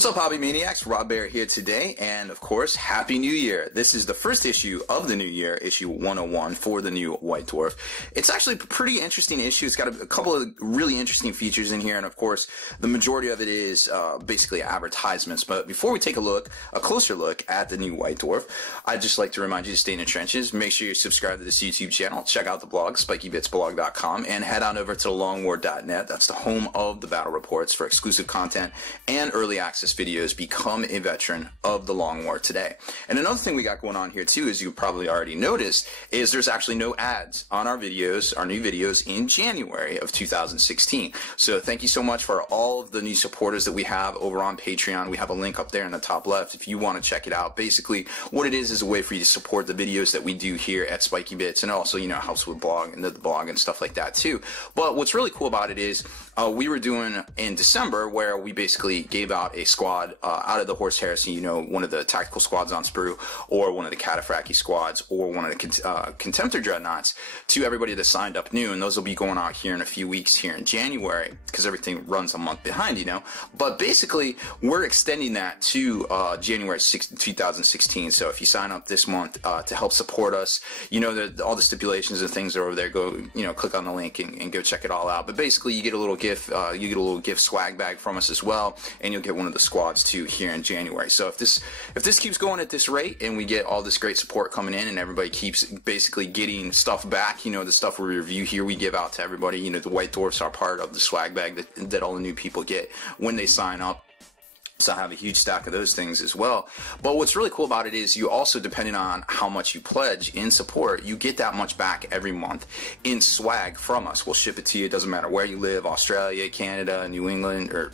What's up, Hobby Maniacs? Rob Bear here today, and of course, Happy New Year. This is the first issue of the new year, issue 101 for the new White Dwarf. It's actually a pretty interesting issue. It's got a couple of really interesting features in here, and of course, the majority of it is basically advertisements. But before we take a closer look at the new White Dwarf, I'd just like to remind you to stay in the trenches. Make sure you subscribe to this YouTube channel, check out the blog, spikybitsblog.com, and head on over to longwar.net. That's the home of the battle reports for exclusive content and early access videos. Become a veteran of the Long War today. And another thing we got going on here too, as you probably already noticed, is there's actually no ads on our videos, our new videos in January of 2016. So thank you so much for all of the new supporters that we have over on Patreon. We have a link up there in the top left if you want to check it out. Basically, what it is a way for you to support the videos that we do here at Spiky Bits, and also, you know, helps with blog and the blog and stuff like that too. But what's really cool about it is we were doing in December where we basically gave out a squad out of the Horse Heresy, you know, one of the tactical squads on Sprue, or one of the Cataphracti squads, or one of the Contemptor Dreadnoughts to everybody that signed up new, and those will be going out here in a few weeks here in January, because everything runs a month behind, you know. But basically, we're extending that to January 6th, 2016, so if you sign up this month to help support us, you know, all the stipulations and things are over there. Go, you know, click on the link and go check it all out. But basically, you get a little gift, swag bag from us as well, and you'll get one of the squads too here in January. So if this keeps going at this rate, and we get all this great support coming in, and everybody keeps basically getting stuff back, you know, the stuff we review here we give out to everybody, you know, the White Dwarfs are part of the swag bag that all the new people get when they sign up. So I have a huge stack of those things as well. But what's really cool about it is you also, depending on how much you pledge in support, you get that much back every month in swag from us. We'll ship it to you. It doesn't matter where you live, Australia, Canada, New England, or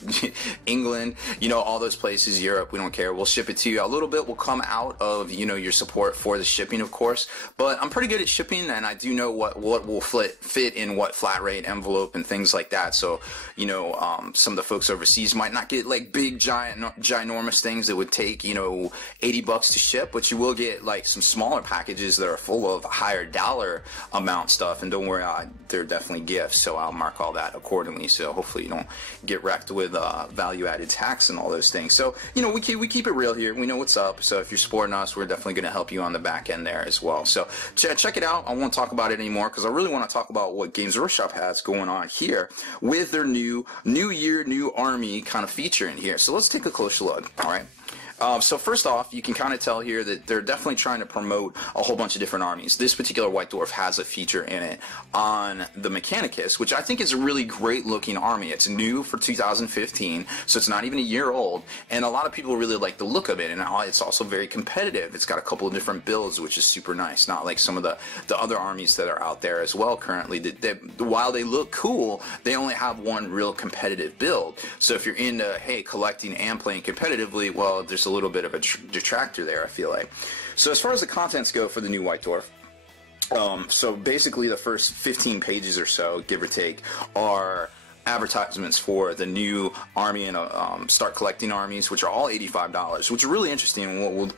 England, you know, all those places, Europe, we don't care. We'll ship it to you. A little bit will come out of, you know, your support for the shipping, of course. But I'm pretty good at shipping, and I do know what will fit in what flat rate envelope and things like that. So, you know, some of the folks overseas might not get like big, ginormous things that would take, you know, $80 to ship, but you will get like some smaller packages that are full of higher dollar amount stuff. And don't worry, they're definitely gifts, so I'll mark all that accordingly, so hopefully you don't get wrecked with value added tax and all those things. So, you know, we keep it real here. We know what's up, so if you're supporting us, we're definitely going to help you on the back end there as well. So check it out. I won't talk about it anymore because I really want to talk about what Games Workshop has going on here with their new year, new army kind of feature in here. So let's take a closer look. All right. So first off, you can kind of tell here that they're definitely trying to promote a whole bunch of different armies. This particular White Dwarf has a feature in it on the Mechanicus, which I think is a really great looking army. It's new for 2015, so it's not even a year old, and a lot of people really like the look of it, and it's also very competitive. It's got a couple of different builds, which is super nice, not like some of the other armies that are out there as well currently. While they look cool, they only have one real competitive build. So if you're into, hey, collecting and playing competitively, well, there's a little bit of a detractor there, I feel like. So as far as the contents go for the new White Dwarf, so basically the first 15 pages or so, give or take, are advertisements for the new army and start collecting armies, which are all $85, which are really interesting.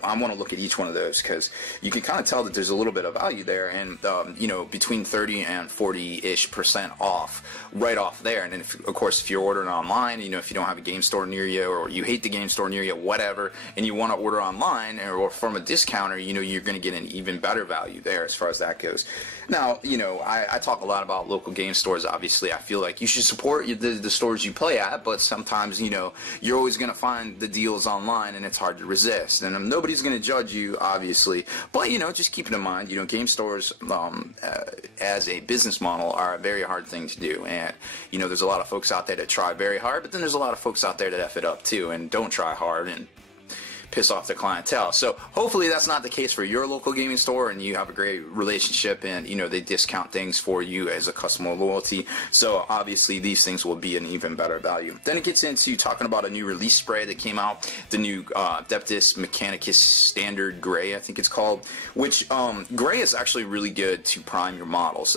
I want to look at each one of those because you can kind of tell that there's a little bit of value there, and you know, between 30 and 40-ish% off right off there. And then of course, if you're ordering online, you know, if you don't have a game store near you, or you hate the game store near you, whatever, and you want to order online or from a discounter, you know, you're going to get an even better value there as far as that goes. Now, you know, I talk a lot about local game stores. Obviously, I feel like you should support the stores you play at, but sometimes, you know, you're always going to find the deals online, and it's hard to resist. And nobody's going to judge you, obviously, but, you know, just keep it in mind, you know, game stores as a business model are a very hard thing to do. And, you know, there's a lot of folks out there that try very hard, but then there's a lot of folks out there that F it up too and don't try hard and piss off their clientele. So hopefully that's not the case for your local gaming store, and you have a great relationship, and, you know, they discount things for you as a customer loyalty. So obviously these things will be an even better value. Then it gets into talking about a new release spray that came out, the new Adeptus Mechanicus Standard Gray, I think it's called, which gray is actually really good to prime your models.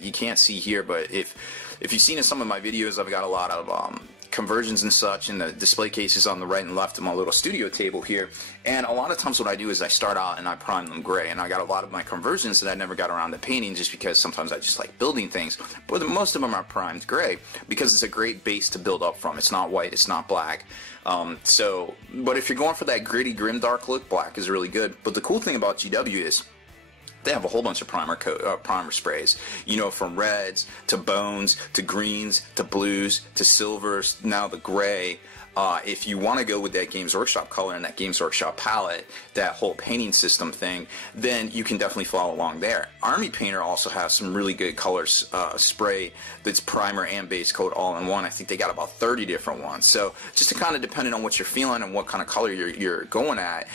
You can't see here, but if you've seen in some of my videos, I've got a lot of conversions and such, and the display cases on the right and left of my little studio table here. And a lot of times what I do is I start out and I prime them gray, and I got a lot of my conversions that I never got around to painting just because sometimes I just like building things, but most of them are primed gray because it's a great base to build up from. It's not white, it's not black. But if you're going for that gritty, grim, dark look, black is really good. But the cool thing about GW is they have a whole bunch of primer sprays, you know, from reds to bones to greens to blues to silvers, now the gray. If you want to go with that Games Workshop color and that Games Workshop palette, that whole painting system thing, then you can definitely follow along there. Army Painter also has some really good colors spray that's primer and base coat all in one. I think they got about 30 different ones. So just to kind of depending on what you're feeling and what kind of color you're going at,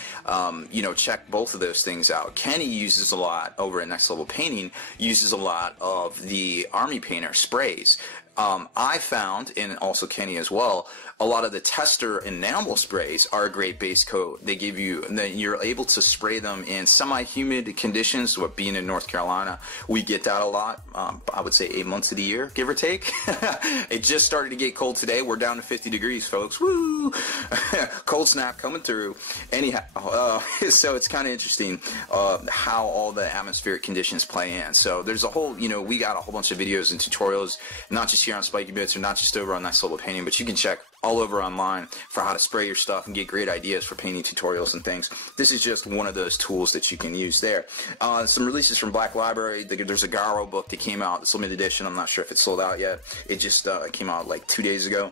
you know, check both of those things out. Kenny uses a lot over at Next Level Painting, uses a lot of the Army Painter sprays. I found, and also Kenny as well, a lot of the Tester enamel sprays are a great base coat. They give you, then you're able to spray them in semi-humid conditions. What being in North Carolina, we get that a lot. I would say 8 months of the year, give or take. It just started to get cold today. We're down to 50 degrees, folks. Woo! Cold snap coming through. Anyhow, so it's kind of interesting how all the atmospheric conditions play in. So there's a whole, you know, we got a whole bunch of videos and tutorials, not just here on Spiky Bits or not just over on Next Level Painting, but you can check all over online for how to spray your stuff and get great ideas for painting tutorials and things. This is just one of those tools that you can use there. Some releases from Black Library. There's a Garo book that came out, this limited edition. I'm not sure if it's sold out yet. It just came out like 2 days ago.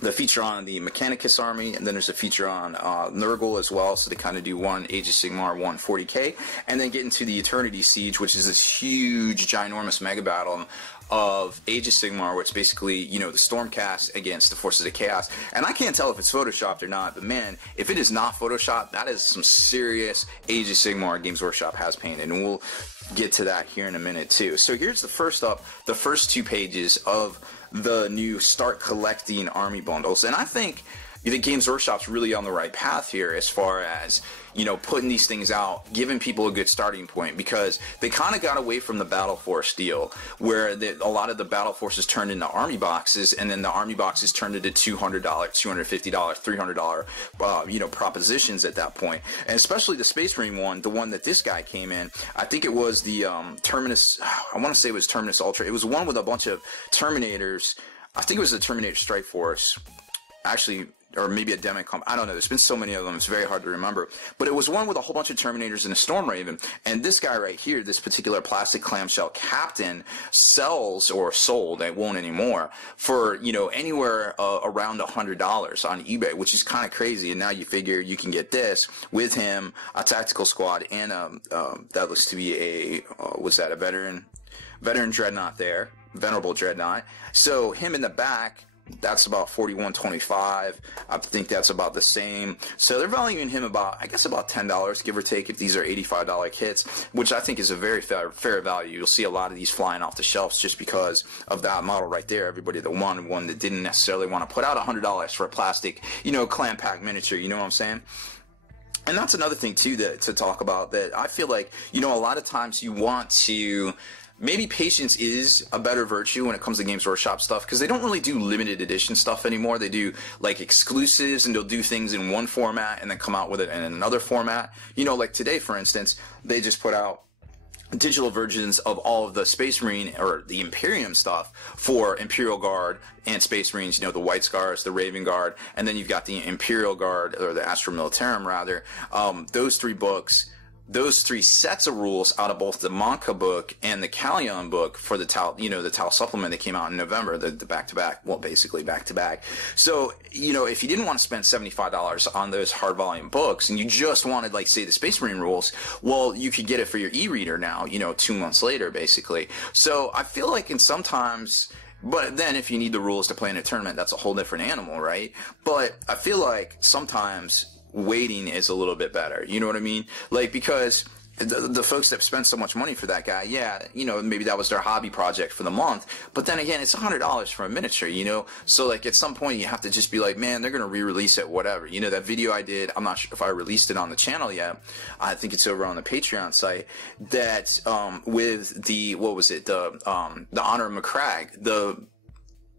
The feature on the Mechanicus army, and then there's a feature on Nurgle as well, so they kind of do one Age of Sigmar, one 40k, and then get into the Eternity Siege, which is this huge, ginormous mega battle of Age of Sigmar, where it's basically, you know, the Stormcast against the Forces of Chaos. And I can't tell if it's photoshopped or not, but man, if it is not photoshopped, that is some serious Age of Sigmar Games Workshop has painted, and we'll get to that here in a minute too. So here's the first 2 pages of the new Start Collecting Army Bundles, and I think Games Workshop's really on the right path here as far as, you know, putting these things out, giving people a good starting point, because they kind of got away from the Battle Force deal, where a lot of the Battle Forces turned into army boxes, and then the army boxes turned into $200, $250, $300, you know, propositions at that point. And especially the Space Marine one, the one that this guy came in, I think it was the Terminus, I want to say it was Terminus Ultra. It was one with a bunch of Terminators. I think it was the Terminator Strike Force. Actually, or maybe a Demicom, I don't know, there's been so many of them, it's very hard to remember, but it was one with a whole bunch of Terminators and a Storm Raven, and this guy right here, this particular plastic clamshell captain, sells, or sold, it won't anymore, for, you know, anywhere around $100 on eBay, which is kind of crazy. And now you figure you can get this with him, a tactical squad, and that looks to be a, was that a veteran Dreadnought there, Venerable Dreadnought, so him in the back, that's about $41.25. I think that's about the same. So they're valuing him about, I guess, about $10, give or take, if these are $85 kits, which I think is a very fair value. You'll see a lot of these flying off the shelves just because of that model right there. Everybody that wanted one that didn't necessarily want to put out $100 for a plastic, you know, clam pack miniature. You know what I'm saying? And that's another thing too to talk about, that I feel like, you know, a lot of times you want to, maybe patience is a better virtue when it comes to Games Workshop stuff, because they don't really do limited edition stuff anymore. They do like exclusives, and they'll do things in one format and then come out with it in another format. You know, like today, for instance, they just put out digital versions of all of the Space Marine or the Imperium stuff for Imperial Guard and Space Marines, you know, the White Scars, the Raven Guard, and then you've got the Imperial Guard, or the Astra Militarum rather. Those 3 books, those 3 sets of rules out of both the Monka book and the Callion book for the Tal, you know, the Tal supplement that came out in November, the back-to-back, well, basically back-to-back. So, you know, if you didn't want to spend $75 on those hard volume books and you just wanted, like, say, the Space Marine rules, well, you could get it for your e-reader now, you know, 2 months later, basically. So I feel like sometimes, but then if you need the rules to play in a tournament, that's a whole different animal, right? But I feel like sometimes waiting is a little bit better, you know what I mean? Like, because the folks that spent so much money for that guy, yeah, you know, maybe that was their hobby project for the month, but then again, it's $100 for a miniature, you know? So, like, at some point, you have to just be like, man, they're going to re-release it, whatever. You know, that video I did, I'm not sure if I released it on the channel yet, I think it's over on the Patreon site, that, with the, what was it, the Honor of McCrag,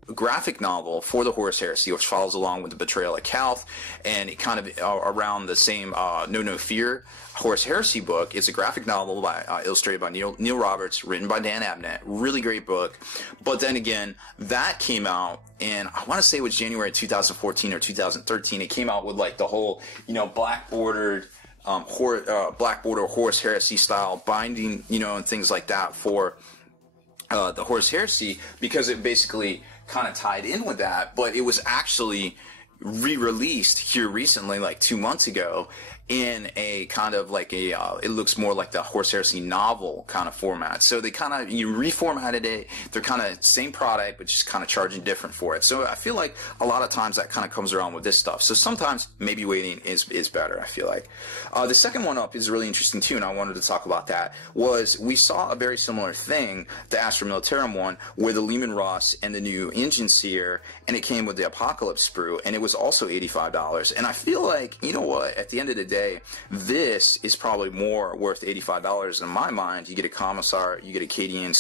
graphic novel for the Horus Heresy, which follows along with the Betrayal of Calth, and it kind of around the same No Fear Horus Heresy book. It's a graphic novel by illustrated by Neil Roberts, written by Dan Abnett. Really great book. But then again, that came out, and I want to say it was January 2014 or 2013. It came out with like the whole, black bordered black border Horus Heresy style binding, and things like that for the Horus Heresy, because it basically kind of tied in with that. But it was actually re-released here recently, like 2 months ago, in a kind of like a it looks more like the Horus Heresy novel kind of format. So they kind of, you reformatted it. They're kind of same product, but just kind of charging different for it. So I feel like a lot of times that kind of comes around with this stuff. So sometimes maybe waiting is better, I feel like. The second one up is really interesting too, and I wanted to talk about that. Was we saw a very similar thing, the Astra Militarum one, where the Lehman Ross and the new Engine Seer, and it came with the Apocalypse sprue, and it was also $85. And I feel like, you know what, at the end of the day, this is probably more worth $85 in my mind. You get a Commissar, you get a Cadian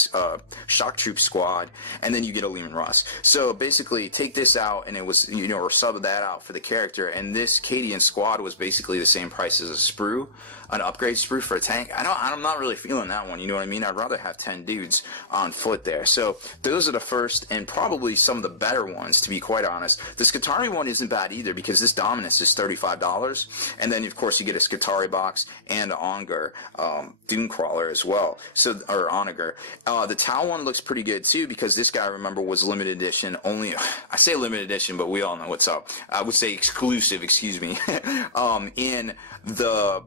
Shock Troop Squad, and then you get a Lehman Ross. So basically, take this out, and it was, or sub that out for the character, and this Cadian Squad was basically the same price as a sprue, an upgrade sprue for a tank. I'm not really feeling that one, you know what I mean? I'd rather have 10 dudes on foot there. So those are the first, and probably some of the better ones, to be quite honest. The Skitarii one isn't bad either, because this Dominus is $35, and then of course you get a Skitarii box and an Onger Doomcrawler as well, so, or Onager. The Tau one looks pretty good too, because this guy, remember, was limited edition only. I say limited edition, but we all know what's up. I would say exclusive, excuse me, in the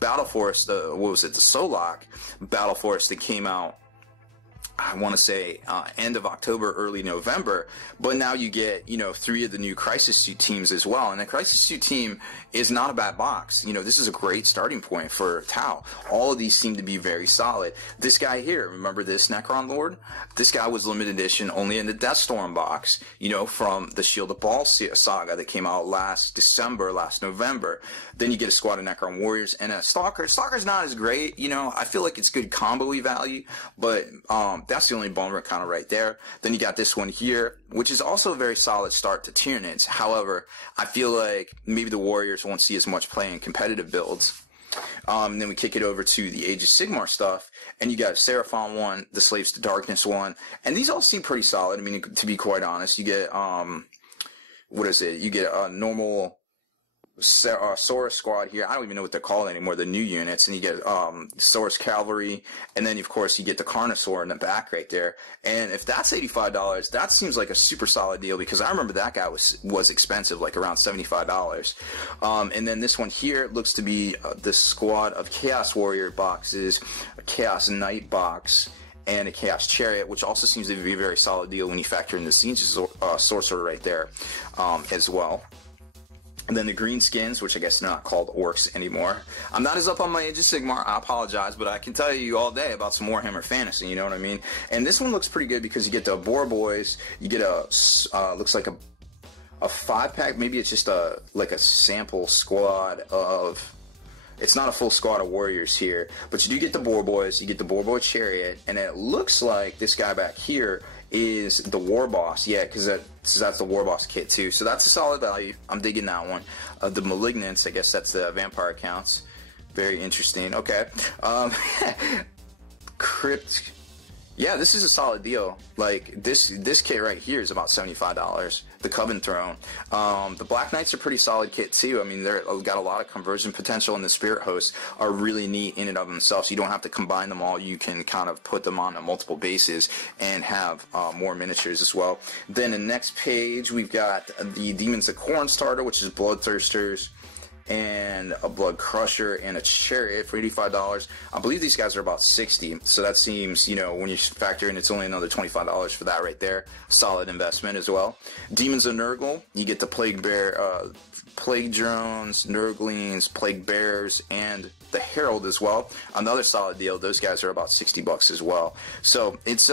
Battle Force, the Solak Battle Force that came out, I want to say end of October, early November. But now you get, 3 of the new Crisis Suit teams as well. And the Crisis Suit team is not a bad box. This is a great starting point for Tau. All of these seem to be very solid. This guy here, remember this Necron Lord? This guy was limited edition only in the Deathstorm box, from the Shield of Baal saga that came out last November. Then you get a squad of Necron Warriors and a Stalker. Stalker's not as great, I feel like it's good combo-y value, but that's the only bummer kind of right there. Then you got this one here, which is also a very solid start to Tyranids. However, I feel like maybe the Warriors won't see as much play in competitive builds. And then we kick it over to the Age of Sigmar stuff, and you got Seraphon one, the Slaves to Darkness one, and these all seem pretty solid. I mean, to be quite honest, you get what is it? You get a normal Saurus squad here. I don't even know what they're called anymore, the new units, and you get Saurus Cavalry, and then of course you get the Carnosaur in the back right there. And if that's $85, that seems like a super solid deal, because I remember that guy was expensive, like around $75. And then this one here looks to be the squad of Chaos Warrior boxes, a Chaos Knight box, and a Chaos Chariot, which also seems to be a very solid deal when you factor in the Siege Sorcerer right there as well. And then the green skins, which I guess are not called orcs anymore. I'm not as up on my Age of Sigmar, I apologize, but I can tell you all day about some Warhammer Fantasy, you know what I mean? And this one looks pretty good, because you get the Boar Boys, you get a, looks like a 5-pack, maybe it's just like a sample squad of, it's not a full squad of warriors here, but you do get the Boar Boys, you get the Boar Boy Chariot, and it looks like this guy back here is the War Boss, yeah, because that's the War Boss kit too, so that's a solid value. I'm digging that one. The Malignants, I guess that's the vampire accounts. Very interesting. Okay. Crypt. Yeah, this is a solid deal. Like, this kit right here is about $75. The Coven Throne. The Black Knights are pretty solid kit too. I mean, they've got a lot of conversion potential, and the Spirit Hosts are really neat in and of themselves. You don't have to combine them all. You can kind of put them on multiple bases and have more miniatures as well. Then the next page, we've got the Demons of Khorne starter, which is Bloodthirsters, and a Blood Crusher, and a Chariot for $85. I believe these guys are about $60, so that seems, when you factor in, it's only another $25 for that right there. Solid investment as well. Demons of Nurgle, you get the Plague Drones, Nurglings, Plague Bears, and the Herald as well. Another solid deal. Those guys are about $60 as well. So it's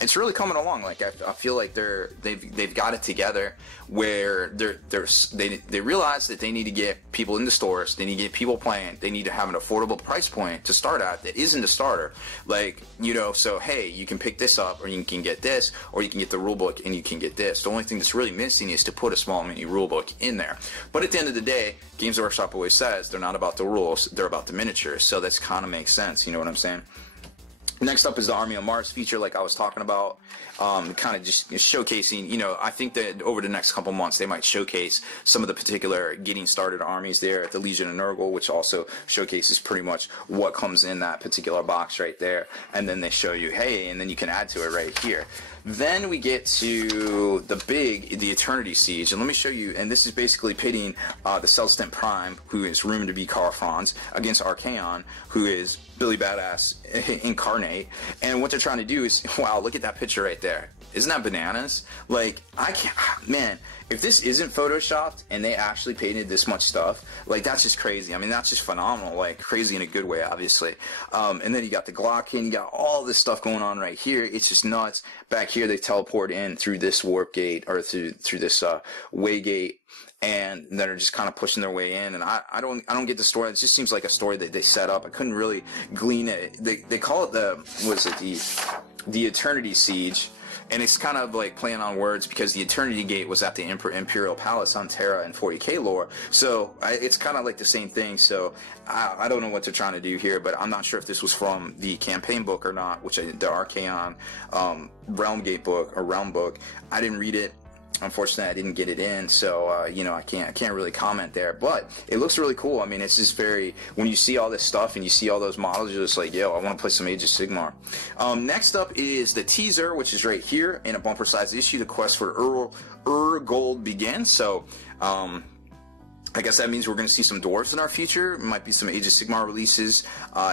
it's really coming along. Like I feel like they've got it together, where they realize that they need to get people in the stores, they need to get people playing, they need to have an affordable price point to start at that isn't a starter. Like, you know, so hey, you can pick this up, or you can get this, or you can get the rulebook and you can get this. The only thing that's really missing is to put a small mini rulebook in there. But at the end of the day, Games Workshop always says they're not about the rules, they're about the miniatures. So that's kind of makes sense, you know what I'm saying? Next up is the Army of Mars feature, like I was talking about, kind of just showcasing, you know, I think that over the next couple months they might showcase some of the particular getting started armies there at the Legion of Nurgle, which also showcases pretty much what comes in that particular box right there. And then they show you, hey, and then you can add to it right here. Then we get to the Eternity Siege, and let me show you, and this is basically pitting the Celestin Prime, who is rumored to be Karl Franz, against Archaon, who is Billy Badass incarnate. And what they're trying to do is, wow, look at that picture right there. Isn't that bananas? Like, I can't, man, if this isn't photoshopped and they actually painted this much stuff, like, that's just crazy. I mean, that's just phenomenal, like, crazy in a good way, obviously. And then you got the Glockin, you got all this stuff going on right here. It's just nuts. Back here, they teleport in through this warp gate, or through this way gate, and that are just kind of pushing their way in. And I don't get the story. It just seems like a story that they set up. I couldn't really glean it. They call it the Eternity Siege. And it's kind of like playing on words, because the Eternity Gate was at the Imperial Palace on Terra and 40k lore. So it's kind of like the same thing. So I don't know what they're trying to do here, but I'm not sure if this was from the campaign book or not, which the Archaon Realm Gate book, or Realm book. I didn't read it. Unfortunately, I didn't get it in, so you know, I can't really comment there. But it looks really cool. I mean, it's just very, when you see all this stuff and you see all those models, you're just like, yo, I want to play some Age of Sigmar. Next up is the teaser, which is right here in a bumper size issue. The quest for Gold begins. So I guess that means we're going to see some dwarves in our future. It might be some Age of Sigmar releases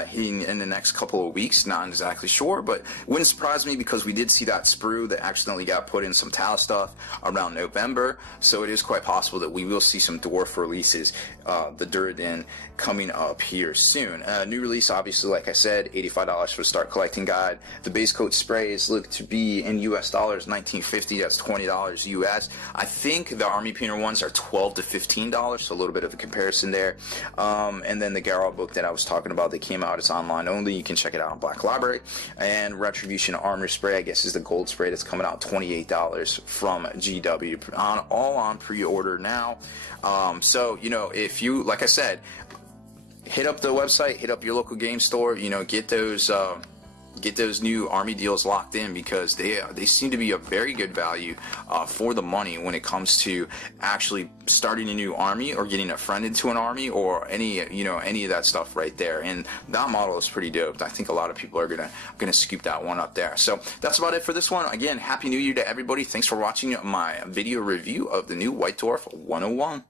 hitting in the next couple of weeks. Not exactly sure, but wouldn't surprise me, because we did see that sprue that accidentally got put in some Tau stuff around November. So it is quite possible that we will see some dwarf releases, the Durridin, coming up here soon. New release, obviously, like I said, $85 for the Start Collecting Guide. The base coat sprays look to be in US dollars, $19.50. That's $20 US. I think the Army Painter ones are $12 to $15. So a little bit of a comparison there. And then the Garrow book that I was talking about that came out, it's online only. You can check it out on Black Library. And Retribution Armor Spray, I guess, is the gold spray that's coming out, $28 from GW. All on pre-order now. So, you know, if you, like I said, hit up the website, hit up your local game store, you know, get those new Army deals locked in, because they seem to be a very good value for the money when it comes to actually starting a new army, or getting a friend into an army, or any of that stuff right there. And that model is pretty dope. I think a lot of people are gonna scoop that one up there. So that's about it for this one. Again, Happy New Year to everybody. Thanks for watching my video review of the new White Dwarf 101.